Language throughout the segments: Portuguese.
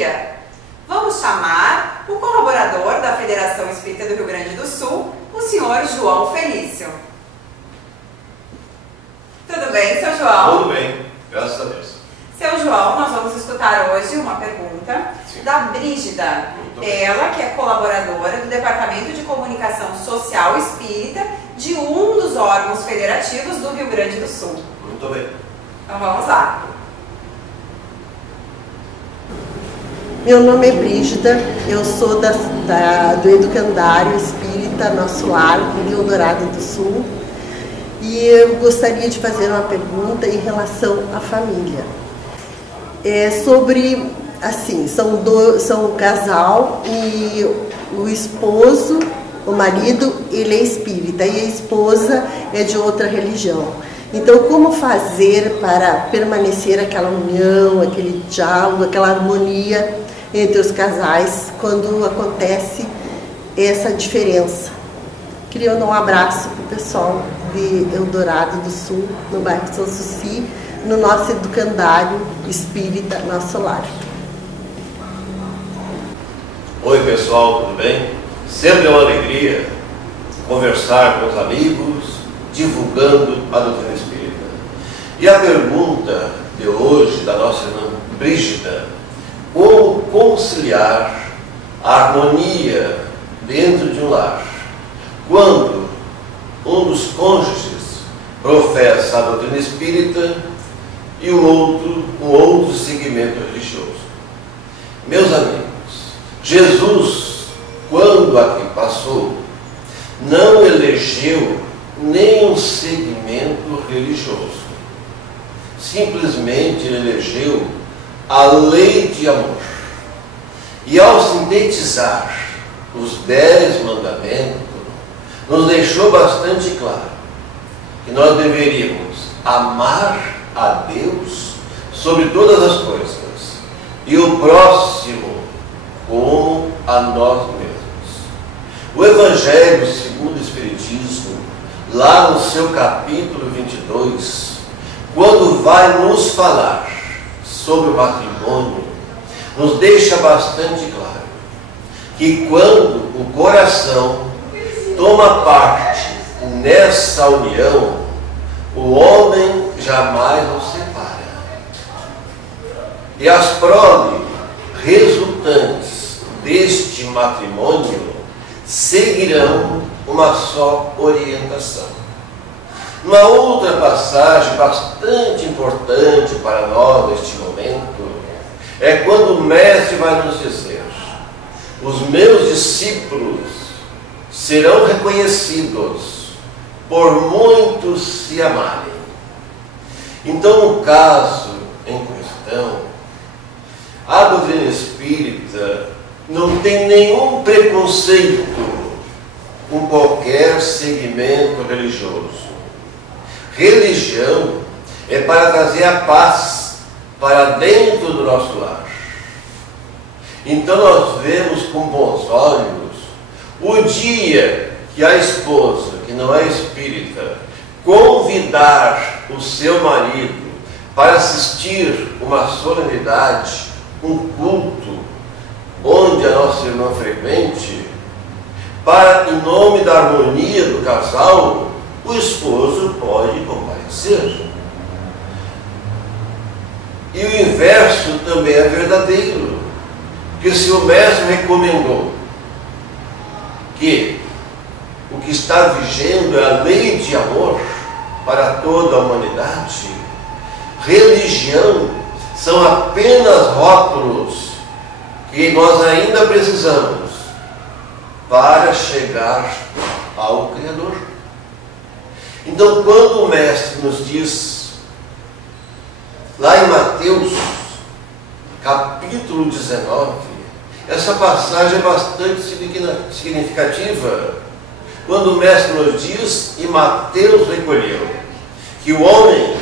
dia. Vamos chamar o colaborador da Federação Espírita do Rio Grande do Sul, o senhor João Felício. Tudo bem, seu João? Tudo bem, graças a Deus. Seu João, nós vamos escutar hoje uma pergunta da Brígida. Ela que é colaboradora do Departamento de Comunicação Social Espírita de um dos órgãos federativos do Rio Grande do Sul. Muito bem. Então vamos lá. Meu nome é Brígida, eu sou do Educandário Espírita Nosso Lar, em Eldorado do Sul, e eu gostaria de fazer uma pergunta em relação à família. Sobre, assim, são um casal e o esposo, o marido, ele é espírita e a esposa é de outra religião. Então, como fazer para permanecer aquela união, aquele diálogo, aquela harmonia entre os casais quando acontece essa diferença? Queria dar um abraço para o pessoal de Eldorado do Sul, no bairro São Suci, no nosso Educandário Espírita Nosso Lar. Oi pessoal, tudo bem? Sempre é uma alegria conversar com os amigos, divulgando a doutrina espírita. E a pergunta de hoje da nossa irmã Brígida: como conciliar a harmonia dentro de um lar quando um dos cônjuges professa a doutrina espírita e o outro um outro segmento religioso? Meus amigos, Jesus, quando aqui passou, não elegeu nenhum segmento religioso. Simplesmente ele elegeu a lei de amor. E ao sintetizar os 10 mandamentos, nos deixou bastante claro que nós deveríamos amar a Deus sobre todas as coisas e o próximo como a nós mesmos. O Evangelho segundo o Espiritismo, lá no seu capítulo 22, quando vai nos falar sobre o matrimônio, nos deixa bastante claro que quando o coração toma parte nessa união, o homem jamais o separa. E as prole resultantes deste matrimônio seguirão uma só orientação. Uma outra passagem bastante importante para nós neste momento é quando o Mestre vai nos dizer: os meus discípulos serão reconhecidos por muitos se amarem. Então, no caso em questão, a doutrina espírita não tem nenhum preconceito com qualquer segmento religioso. Religião é para trazer a paz para dentro do nosso lar. Então nós vemos com bons olhos o dia que a esposa, que não é espírita, convidar o seu marido para assistir uma solenidade, um culto, onde a nossa irmã frequente, para, em nome da harmonia do casal, o esposo pode comparecer. E o inverso também é verdadeiro, porque se o Mestre recomendou que o que está vigendo é a lei de amor para toda a humanidade, religião são apenas rótulos que nós ainda precisamos para chegar ao Criador. Então, quando o Mestre nos diz, lá em Mateus, capítulo 19, essa passagem é bastante significativa, quando o Mestre nos diz, e Mateus recolheu, que o homem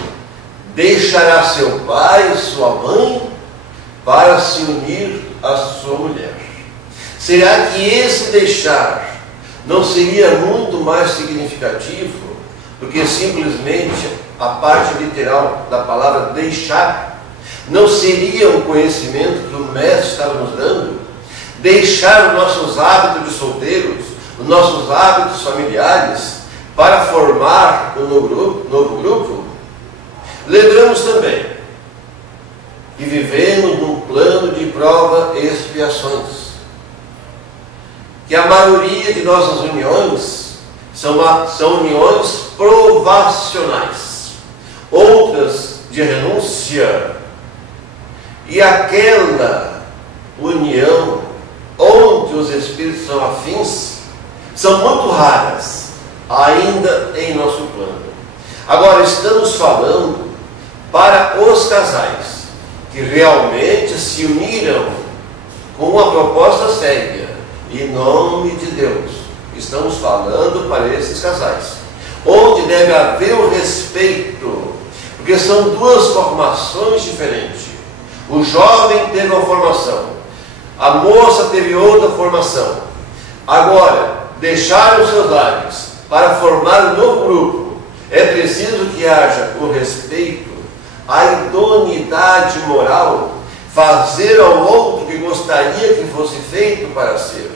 deixará seu pai e sua mãe para se unir à sua mulher. Será que esse deixar não seria muito mais significativo do que simplesmente a parte literal da palavra deixar? Não seria um conhecimento que o o Mestre estava nos dando, deixar os nossos hábitos de solteiros, os nossos hábitos familiares, para formar um novo grupo, lembramos também que vivemos num plano de prova e expiações, que a maioria de nossas uniões são uniões provacionais, outras de renúncia, e aquela união onde os espíritos são afins são muito raras ainda em nosso plano. Agora estamos falando para os casais que realmente se uniram com uma proposta séria, em nome de Deus. Estamos falando para esses casais, onde deve haver o respeito, porque são duas formações diferentes. O jovem teve uma formação, a moça teve outra formação. Agora, deixaram os seus lares para formar um novo grupo. É preciso que haja o respeito, a idoneidade moral, fazer ao outro que gostaria que fosse feito para ser,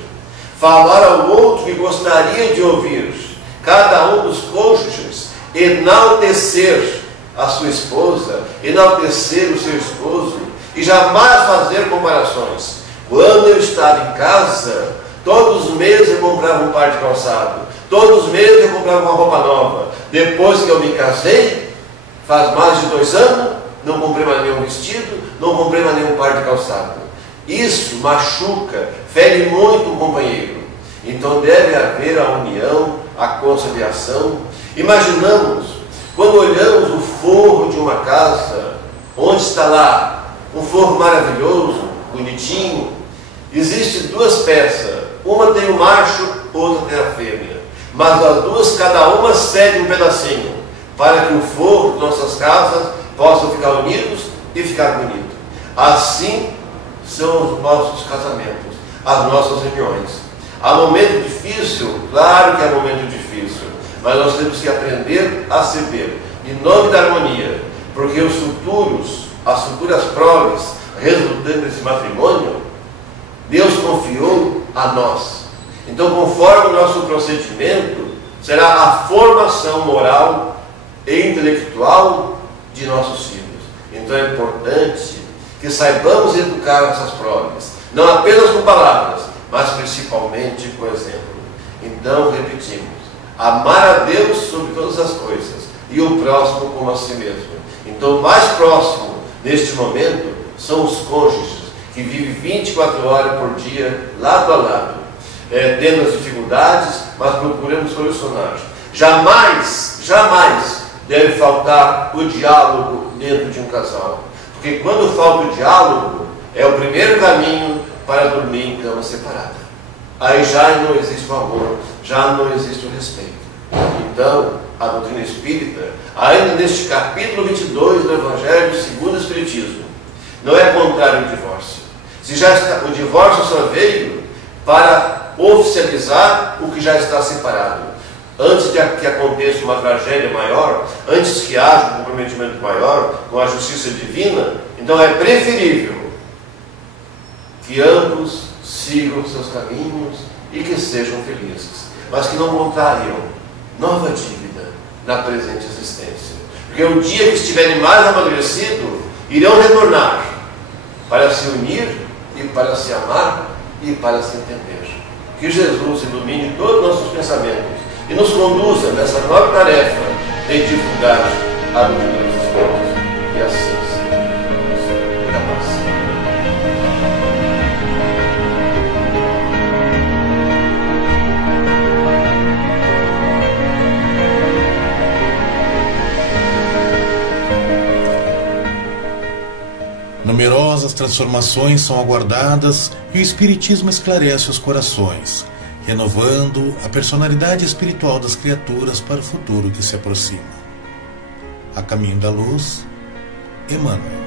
falar ao outro que gostaria de ouvir, cada um dos cônjuges enaltecer a sua esposa, enaltecer o seu esposo, e jamais fazer comparações. Quando eu estava em casa, todos os meses eu comprava um par de calçado, todos os meses eu comprava uma roupa nova. Depois que eu me casei, faz mais de 2 anos, não comprei mais nenhum vestido, não comprei mais nenhum par de calçado. Isso machuca, fere muito o companheiro. Então deve haver a união, a conciliação. Imaginamos, quando olhamos o forro de uma casa, onde está lá um forro maravilhoso, bonitinho, existem 2 peças, uma tem o macho, outra tem a fêmea, mas as duas, cada uma cede um pedacinho, para que o forro de nossas casas possam ficar unidos e ficar bonito. Assim são os nossos casamentos, as nossas reuniões. Há momento difícil, claro que é momento difícil, mas nós temos que aprender a ceder, em nome da harmonia, porque as futuras proles resultantes desse matrimônio, Deus confiou a nós. Então, conforme o nosso procedimento, será a formação moral e intelectual de nossos filhos. Então é importante que saibamos educar essas proles, não apenas com palavras, mas principalmente com exemplo. Então, repetimos, amar a Deus sobre todas as coisas e o próximo como a si mesmo. Então, o mais próximo neste momento são os cônjuges, que vivem 24 horas por dia, lado a lado, tendo as dificuldades, mas procuramos solucionar. Jamais deve faltar o diálogo dentro de um casal, porque quando falta o diálogo, é o primeiro caminho para dormir em cama separada. Aí já não existe o amor, já não existe o respeito. Então, a doutrina espírita, ainda neste capítulo 22 do Evangelho segundo o Espiritismo, não é contrário ao divórcio. O divórcio só veio para oficializar o que já está separado. Antes de que aconteça uma tragédia maior, antes que haja um comprometimento maior com a justiça divina, então é preferível que ambos sigam seus caminhos e que sejam felizes, mas que não contrariam nova dívida na presente existência. Porque o dia que estiverem mais amadurecidos, irão retornar para se unir e para se amar e para se entender. Que Jesus ilumine todos os nossos pensamentos e nos conduza nessa nova tarefa de divulgar a doutrina dos Espíritos. E assim seja. Muita paz. Numerosas transformações são aguardadas e o Espiritismo esclarece os corações, renovando a personalidade espiritual das criaturas para o futuro que se aproxima. A caminho da luz, Emmanuel.